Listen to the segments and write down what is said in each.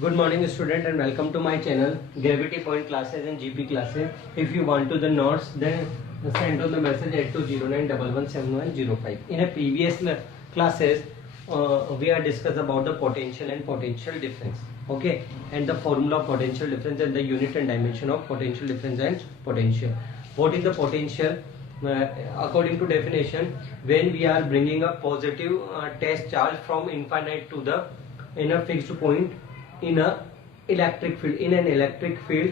Good morning student and welcome to my channel Gravity Point classes and GP classes. If you want to the notes then send on the message 8209117105. In a previous classes we are discussed about the potential and potential difference. Okay, and the formula of potential difference and the unit and dimension of potential difference and potential. What is the potential? According to definition, when we are bringing a positive test charge from infinite to the in a fixed point in a electric field, in an electric field,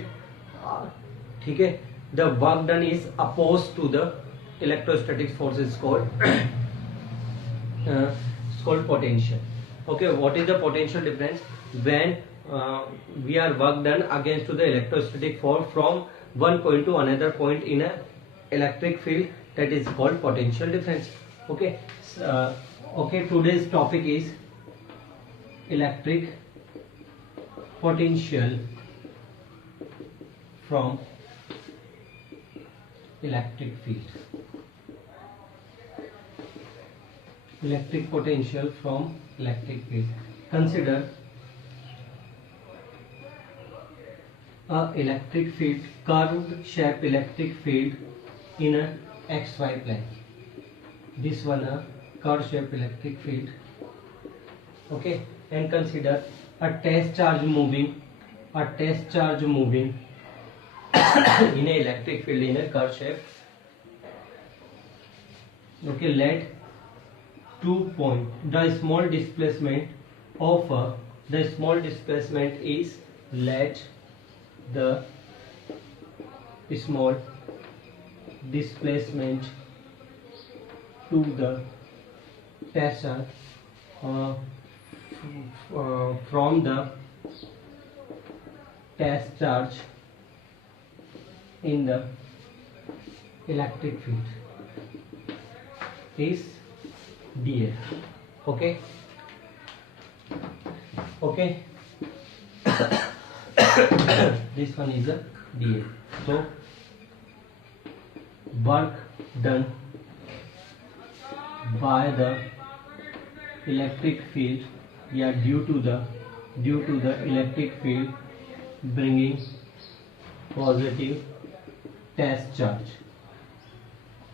ठीक है, the work done is opposed to the electrostatic force is called it's called potential. Okay, what is the potential difference? When we are work done against to the electrostatic force from one point to another point in a electric field, that is called potential difference. Okay, okay, today's topic is electric potential from electric field. Electric potential from electric field. Consider a electric field, curved shape electric field in a xy plane. This one a curved shape electric field. Okay, and consider a test charge moving in a electric field in a curved shape. Okay, let 2 point, the small displacement of the small displacement is, let the small displacement to the test charge from the test charge in the electric field is dl. Okay, okay. This one is a dl. So work done by the electric field, yeah, due to the electric field bringing positive test charge.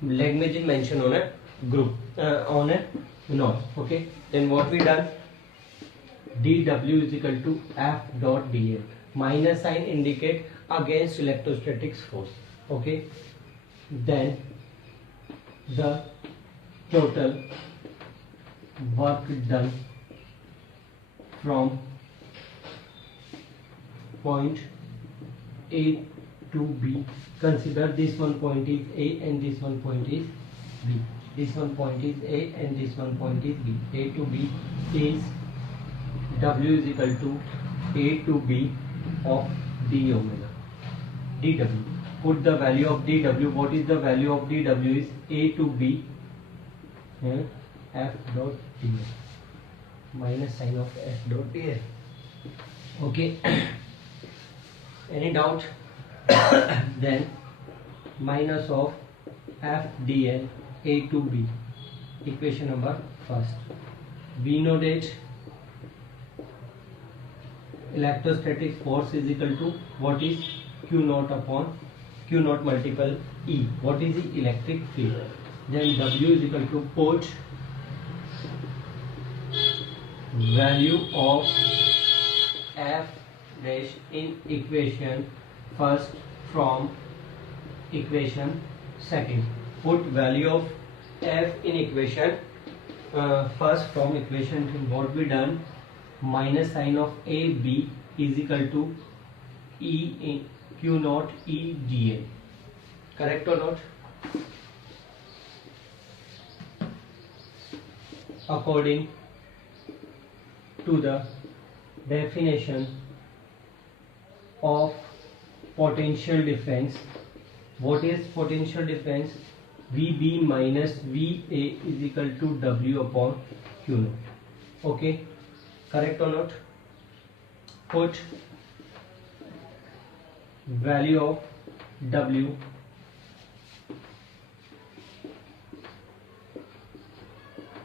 Lagrangian mention on a group on a node. Okay, then what we done? dw is equal to f dot dl. Minus sign indicate against electrostatic force. Okay, then the total work done from point A to B. Consider this one point is A and this one point is B. This one point is A and this one point is B. A to B is W is equal to A to B of d omega. dw. Put the value of dw. What is the value of dw? Is A to B f dot dl. Minus sign of f dot dl. Okay. Any doubt? Then minus of f dl A to B. Equation number first. We know that electrostatic force is equal to what is Q naught upon Q naught multiple E. What is the electric field? Then W is equal to put value of F dash in equation first from equation second. Put value of F in equation first from equation. What we done? Minus sign of AB is equal to E in Q naught E dl. Correct or not? According to the definition of potential difference, what is potential difference? VB minus VA is equal to W upon Q naught. Okay, correct or not? Put value of W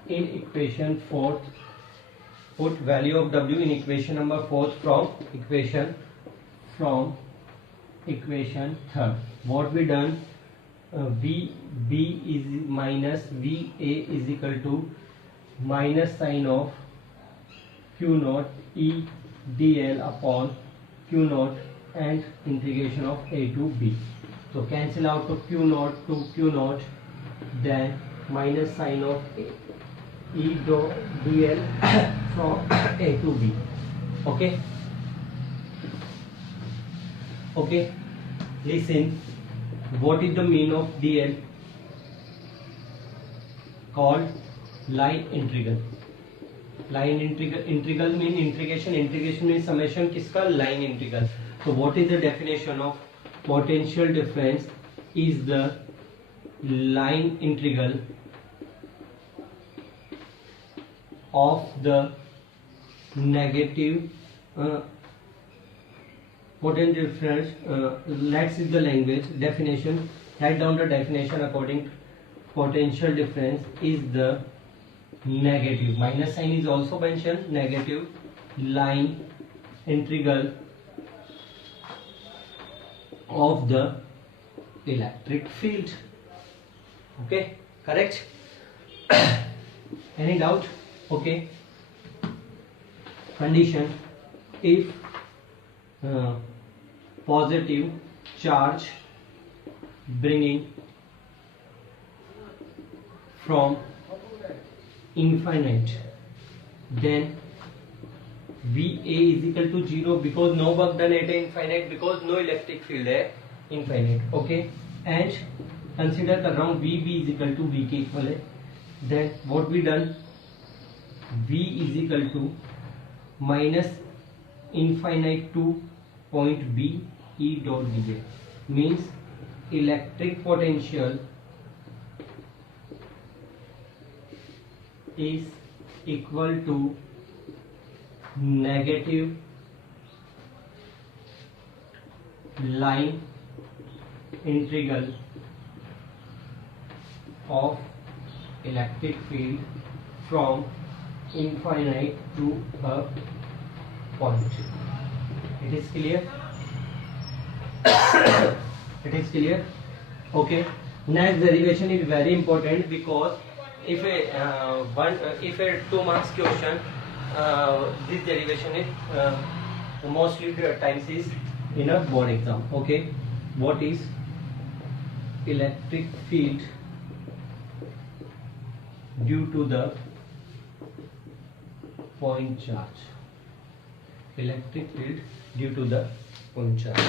in equation fourth put value of W in equation number 4 from equation 3rd. What we done, VB is minus VA is equal to minus sign of Q naught E dl upon Q naught and integration of A to B. So cancel out to Q naught, then minus sign of E dl from A to B. Okay. Okay. Listen. What is the mean of dl? Called line integral. Line integral mean integration means summation किसका? Line integral. So what is the definition of potential difference? Is the line integral of the negative potential difference. Let's see the language definition. Write down the definition according. Potential difference is the negative, minus sign is also mentioned, negative line integral of the electric field. Okay, correct? Any doubt? Okay. Condition: if positive charge bringing from infinite, then VA is equal to 0 because no work done at infinite, because no electric field है infinite. Okay, and consider कर रहा हूँ VB is equal to V के equal है. Then what we done, V is equal to minus infinite to point B E dot dA, means electric potential is equal to negative line integral of electric field from infinite to a point. It is clear? It is clear? Okay. Next derivation is very important because if a 2 marks question, this derivation is mostly times is in a board exam. Okay, what is electric field due to the point charge? Electric field due to the point charge.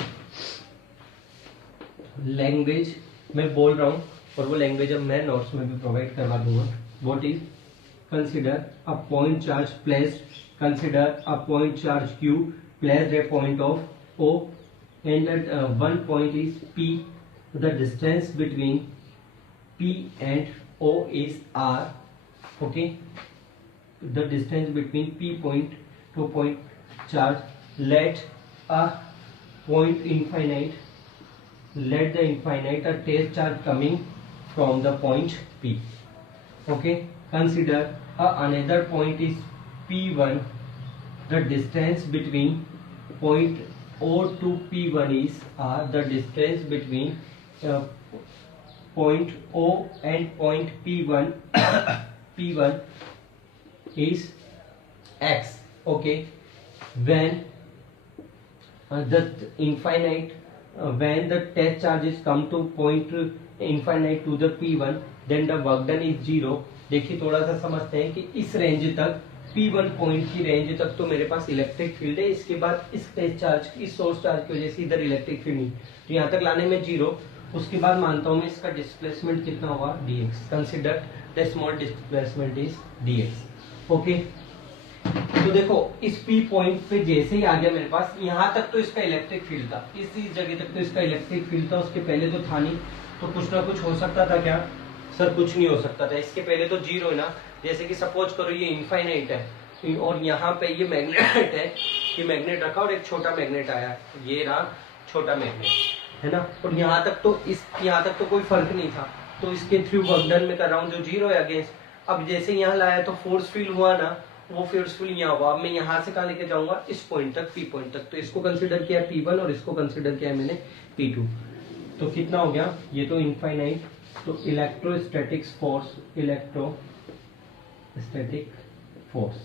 Language मैं बोल रहा हूँ और वो language अब मैं notes में भी प्रोवाइड करवा दूंगा. What is, consider a point charge placed, consider a point charge Q placed at point of O and that one point is P. The distance between P and O is R. Okay, the distance between P point to point charge. Let a point infinite, let the infinite a test charge coming from the point P. Okay, consider another point is P1. The distance between point O to P1 is R. The distance between point O and point P1 P1 is X. Okay, when the infinite when the test charges come to point infinite to the P1, then the work done is 0. देखिए थोड़ा सा समझते हैं कि इस range तक P1 point की range तक तो मेरे पास इलेक्ट्रिक फील्ड है. इसके बाद इस टेस्ट चार्ज, इस सोर्स चार्ज की वजह से इधर इलेक्ट्रिक फील्ड नहीं, तो यहाँ तक लाने में 0. उसके बाद मानता हूँ मैं इसका डिस्प्लेसमेंट कितना होगा, dx. Consider the small displacement is dx. Okay, तो देखो इस P पॉइंट पे जैसे ही आ गया मेरे पास, यहाँ तक तो इसका इलेक्ट्रिक फील्ड था, इस जगह तक तो इसका इलेक्ट्रिक फील्ड था, उसके पहले तो था नहीं. तो कुछ ना कुछ हो सकता था क्या सर? कुछ नहीं हो सकता था. इसके पहले तो 0 है ना. जैसे कि सपोज करो ये इनफाइनाइट है और यहाँ पे ये मैग्नेट है, ये मैग्नेट रखा और एक छोटा मैग्नेट आया, ये रहा छोटा मैग्नेट है ना. और यहाँ तक तो कोई फर्क नहीं था, तो इसके थ्रू वर्क डन में कर रहा हूँ जो 0 है अगेंस्ट. अब जैसे यहाँ लाया तो फोर्स फील हुआ ना, वो फोर्सफुल यहाँ होगा। अब मैं यहाँ से कहाँ लेके जाऊंगा, इस पॉइंट तक, पी पॉइंट तक। तो इसको कंसिडर किया P1 और इसको कंसिडर किया मैंने P2। तो कितना हो गया, ये तो इनफाइनाइट। तो इलेक्ट्रोस्टैटिक्स फोर्स, इलेक्ट्रोस्टैटिक फोर्स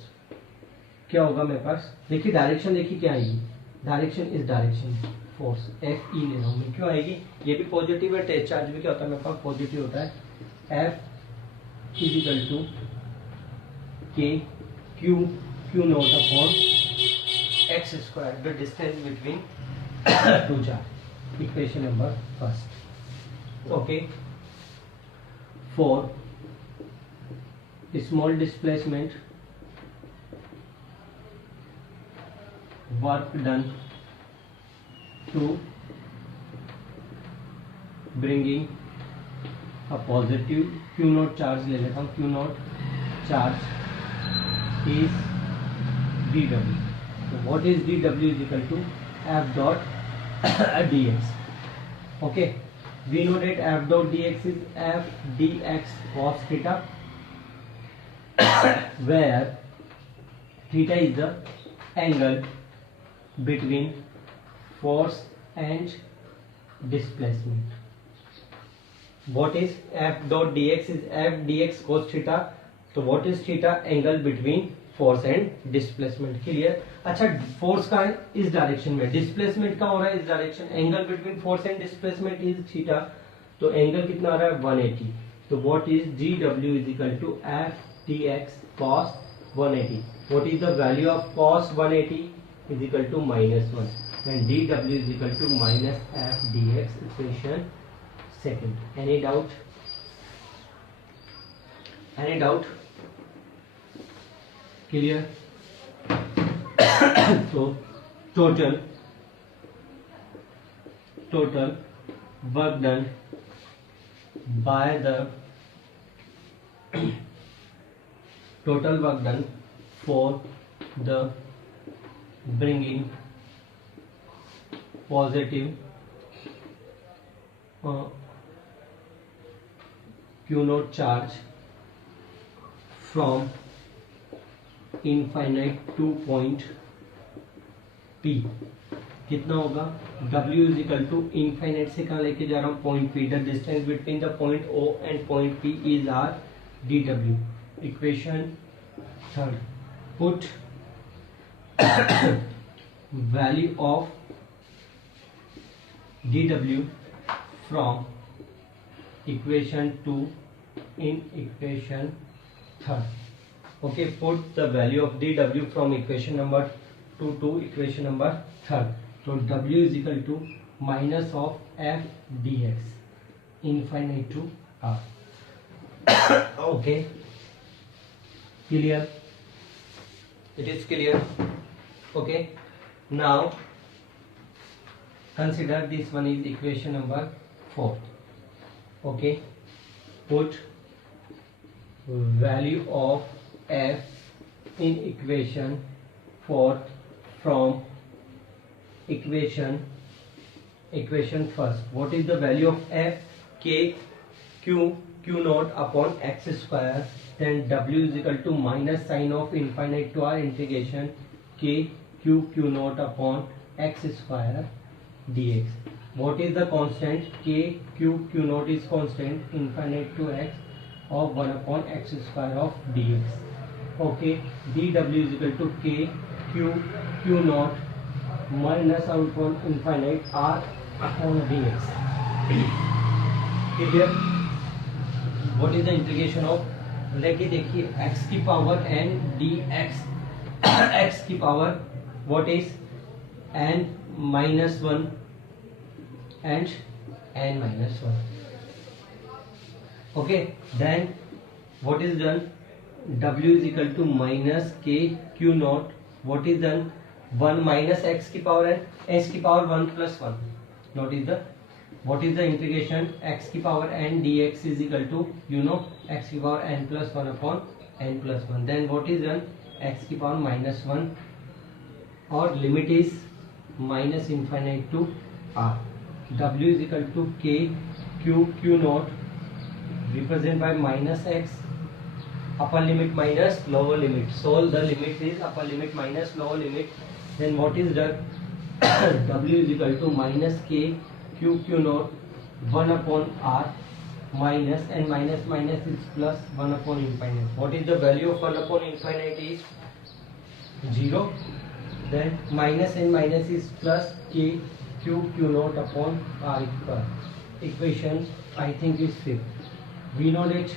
क्या होगा मेरे पास, देखिए डायरेक्शन देखिए क्या आएगी, डायरेक्शन इस डायरेक्शन, फोर्स F E ले रहा हूँ मैं, क्यों आएगी, ये भी पॉजिटिव है, टेस्ट चार्ज भी क्या होता है मेरे पास पॉजिटिव होता है। F equal to K Q naught upon x square, the distance between two charge, equation number first. Okay, for small displacement work done to bringing a positive Q naught charge ले लेता हूँ, Q naught charge is dW. So what is dW is equal to F dot dx. Okay, we know that F dot dx is F dx cos theta, where theta is the angle between force and displacement. What is F dot dx is F dx cos theta. तो what is theta, angle between force and displacement. Clear? अच्छा, force का है इस direction में, displacement का हो रहा है इस direction, angle between force and displacement is theta. तो angle कितना आ रहा है 180. तो what is dW is equal to F dx cos 180. What is the value of cos 180? Is equal to -1, and dW is equal to minus F dx, equation second. Any doubt? Any doubt? Clear? So total work done by the total work done for the bringing positive Q naught charge from infinite to point P कितना होगा, W is equal to infinite से कहाँ लेके जा रहा हूँ point P, the distance between the point O and point P is R dW. Equation third, put value of dW from equation 2 in equation third. Okay, put the value of dW from equation number 2 to equation number third. So W is equal to minus of F dx, infinite to R. Okay, clear? It is clear? Okay, now consider this one is equation number 4. Okay, put value of F in equation 4 from equation first. What is the value of F? K Q naught upon x square, then W is equal to minus sign of infinite to R integration K Q naught upon x square dx. What is the constant? K Q naught is constant, infinite to x of 1 upon x square of dx. Okay, dW is equal to K Q naught minus out upon infinite R upon dx. Clear? What is the integration of, देखिए x की power n dx, x की power what is n minus 1 and n minus 1. Okay, then what is done? W is equal to minus K Q naught. What is done? 1 minus x की power n, x की power 1 plus 1. What is the integration? X की power n dx is equal to, you know, x की power n plus 1 upon n plus 1. Then what is done? X की power minus 1 और limit is minus infinite to R. W is equal to K Q naught represented by minus x upper limit minus lower limit. Solve the limit is upper limit minus lower limit. Then what is done? W is equal to minus k q q naught 1 upon r minus, and minus minus is plus 1 upon infinite. What is the value of 1 upon infinite is 0. Then minus and minus is plus k q q naught upon r square. Equation I think is fifth. We know that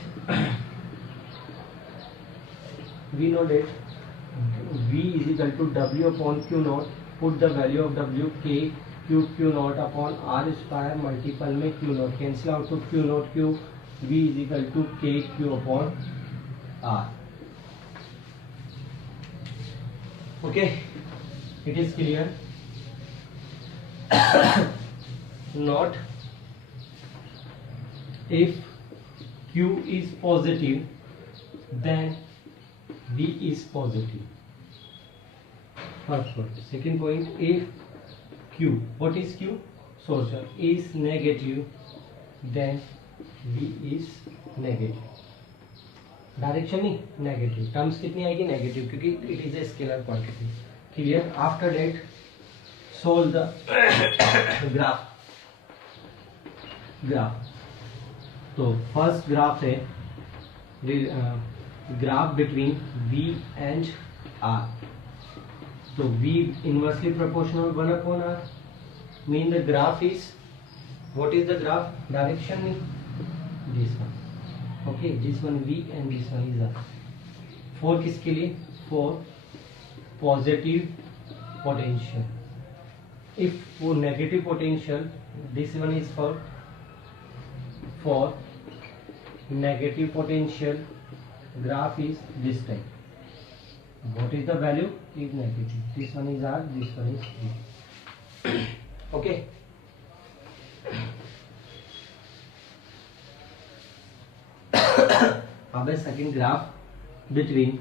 V is equal to W upon Q naught. Put the value of W k q q naught upon r square multiple में Q naught cancel out to Q naught Q. V is equal to k q upon r. Okay, it is clear. Not if Q is positive, then V is positive. First point. Second point, if Q, what is Q? Source is negative, then V is negative. Direction he negative, terms कितनी आएगी? Negative, क्योंकि it is a scalar quantity. Clear? After that solve the graph. तो first graph है graph between V and R. तो V inversely proportional 1 upon R. Mean the graph is, what is the graph? Direction में this one. Okay, this one V and this one is R. For किसके लिए? For positive potential. If for negative potential, this one is for negative potential. Graph is this type. What is the value? Is negative. This one is R, this one is V. Okay. अब second graph between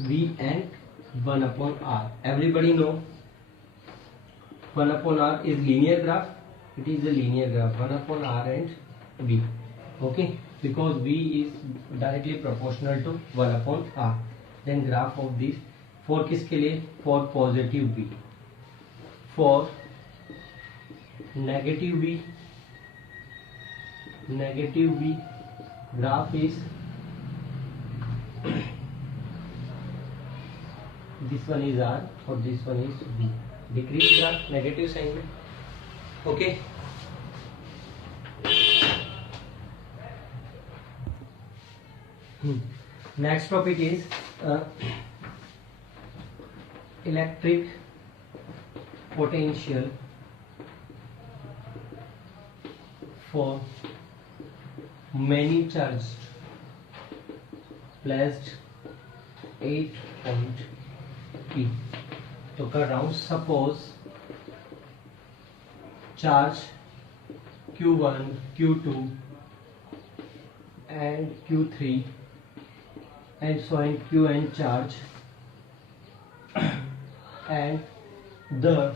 V and 1 upon R. Everybody know 1 upon R is linear graph. It is a linear graph. 1 upon R and V. Okay, because V is directly proportional to 1 upon R. Then graph of this for किसके लिए? For positive V. For negative V graph is this one is R or this one is V. Decrease graph, negative sign में. Okay. Next topic is electric potential for many charged placed 8 point P. तो कर रहा हूँ, suppose charge Q1, Q2 and Q3 and so on Qn charge, and the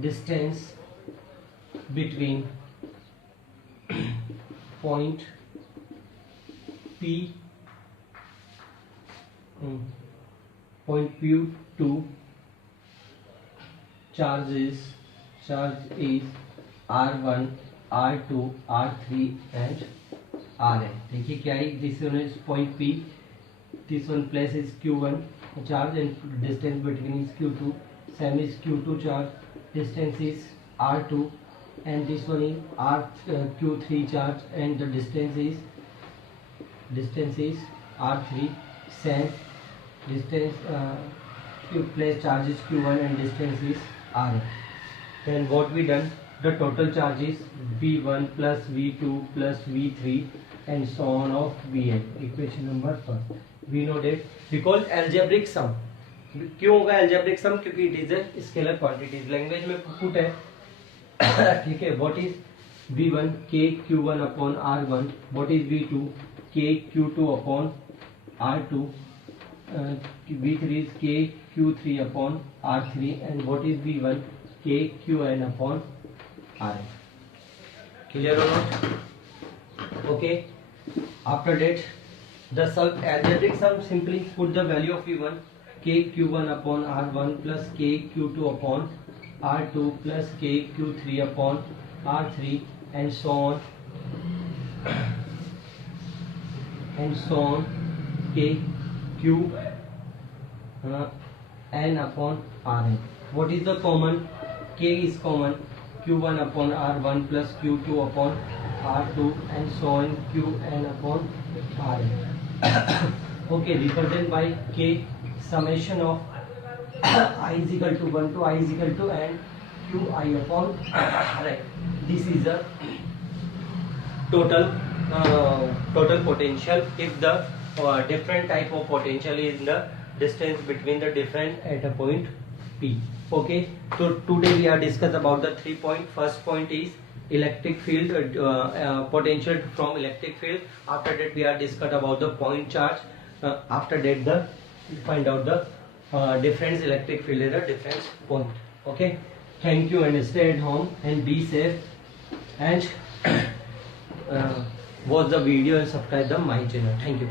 distance between point P to charge is R1, R2, R3 and Rn. देखिए क्या है, this one is point P, this one place is Q1 charge and distance between is Q2, same is Q2 charge, distance is R2, and this one is Q3 charge and the distance is R3, same distance place charge is Q1 and distance is Rn. Then what we done, the total charge is V1 plus V2 plus V3 and so on of Vn. Equation number 1. We know that because algebraic sum. क्यों होगा algebraic sum? क्योंकि it is a scalar quantities. Language में put है, ठीक है. What is V1? K Q1 upon R1. What is V2? K Q2 upon R2. V3 is K Q3 upon R3. And what is V1? K Qn upon Rn. Clear or not? Okay. After that, The algebraic sum, simply put the value of V1 k q1 upon R1 plus k q2 upon R2 plus k q3 upon R3 and so on k q n upon Rn. What is the common? K is common, q1 upon R1 plus q2 upon R2 and so on qn upon Rn. Okay, represent by k summation of I is equal to 1 to I is equal to n qi upon right. This is the total potential if the different type of potential is in the distance between the different at a point P. Okay, so today we are discuss about the 3 point. First point is electric field, potential from electric field. After that we are discuss about the point charge. After that find out the difference electric field at a different point. Okay, thank you and stay at home and be safe and watch the video and subscribe the my channel. Thank you.